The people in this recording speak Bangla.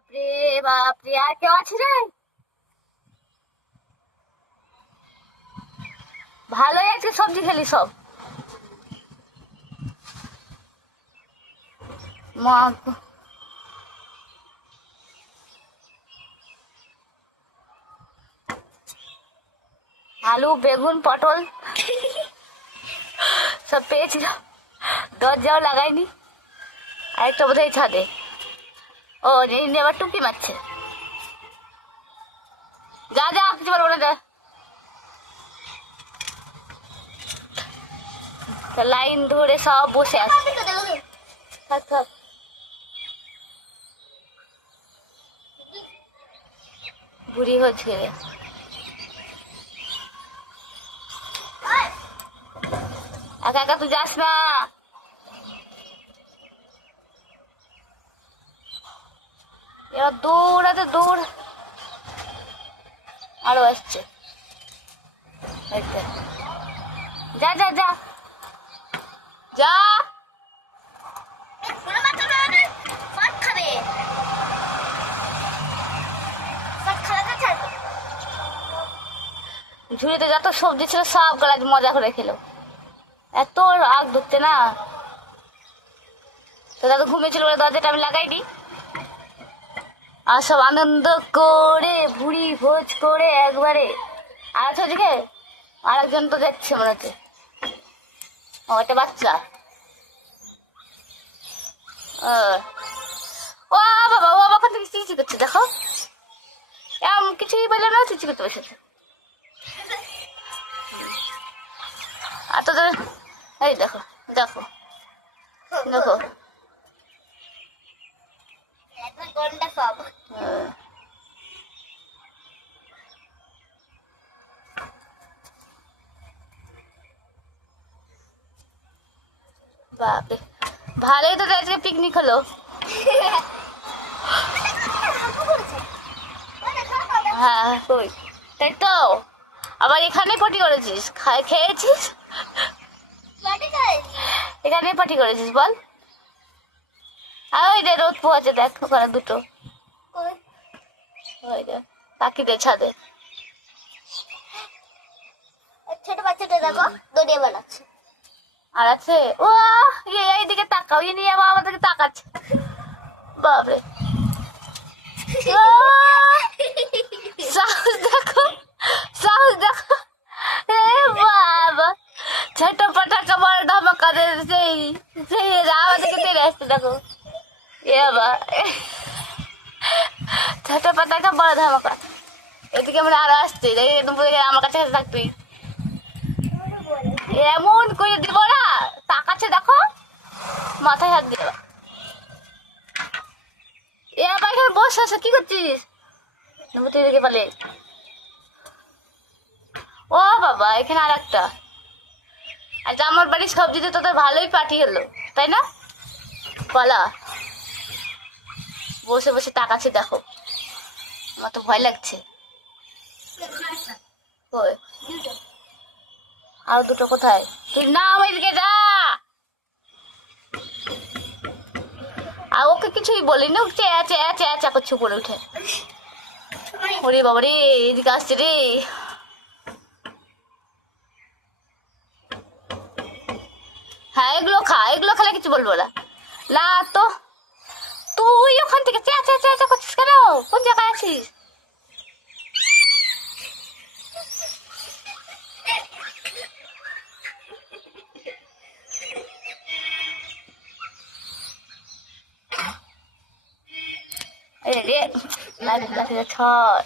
বাপরে বাপরে আর কেউ আছে রে? ভালোই আছে সবজি খেলি সব। মা আলু বেগুন পটল সব পেয়েছিল দরজাও লাগাইনি। আরেকটা বোধহয় ছাদে। ও নিয়ে আবার টুকি মারছে। যা যা কিছু বলব না যা। লাইন ধরে সব বসে আছে। থাক থাক। বুড়ি হচ্ছে। একা একা তুই যাস না। এবার দৌড়াতে দৌড়। আরও আসছে। যা যা যা। যা। ঝুড়িতে যত সবজি ছিল সব গাছ মজা করে খেলো। এত আগ ধরতে না। তো দাদু ঘুমিয়েছিল বলে দরজাটা আমি লাগাইনি। আর সব আনন্দ করে, ভুড়ি ভোজ করে একবারে। আর আছে ওদিকে? আরেকজন তো দেখছে মনে হচ্ছে। ও, একটা বাচ্চা। ও। বাবা ও, বাবা, ওখান থেকে চিচি করছে, দেখো। এমন কিছুই বললাম না, চিচি করতে বসেছে। আর তো ধরে- এই দেখো দেখো দেখো। হ্যাঁ। বাপরে ভালোই তো আজকে পিকনিক হলো। হ্যাঁ কই? তাই তো আবার এখানে পটি করেছিস? খেয়েছিস? এখানে পার্টি করেছিস বল। আর ওই যে রোদ পোয়াছে দেখ ওখানে দুটো। ওই। যে পাখিদের ছাদে। ছোট বাচ্চাটা দেখো দড়িয়ে আর আছে ও ইয়ে এইদিকে তাকাও ইয়ে নিয়ে আবার আমাদেরকে তাকাচ্ছে। আহ! সাহস দেখো। এ বাবা। ছোট পটাকা বড় ধামাকা এদিকে আমরা আরও আসছি একদম আমার কাছে কাছে থাকবি। এমন করে দিব না, তাকাচ্ছে দেখো, মাথায় হাত দিয়ে এ আবার এখানে বসে কি করছিস? বলে, ও বাবা, এখানে আর একটা আজ আমার বাড়ির সবজিতে তোদের ভালোই পাঠি হলো তাই না? বলা। বসে বসে তাকাচ্ছে, দেখো। আমার তো ভয় লাগছে। আর দুটো কোথায়? তুই না এদিকে যা! আর ওকে কিছুই বলিনি, ও চেয়া চেয়া চেয়া চা করছে উপরে উঠে। ওরে বাবা রে, এদিকে আসছে রে। হ্যাঁ এগুলো খা, এগুলো খেলে কিছু বলব না। না, তো তুই ওখান থেকে চেয়া চেয়া চেয়া চা করছিস কেন কোন জায়গায় আছিস এই রে লাঠি লাঠি ছাড়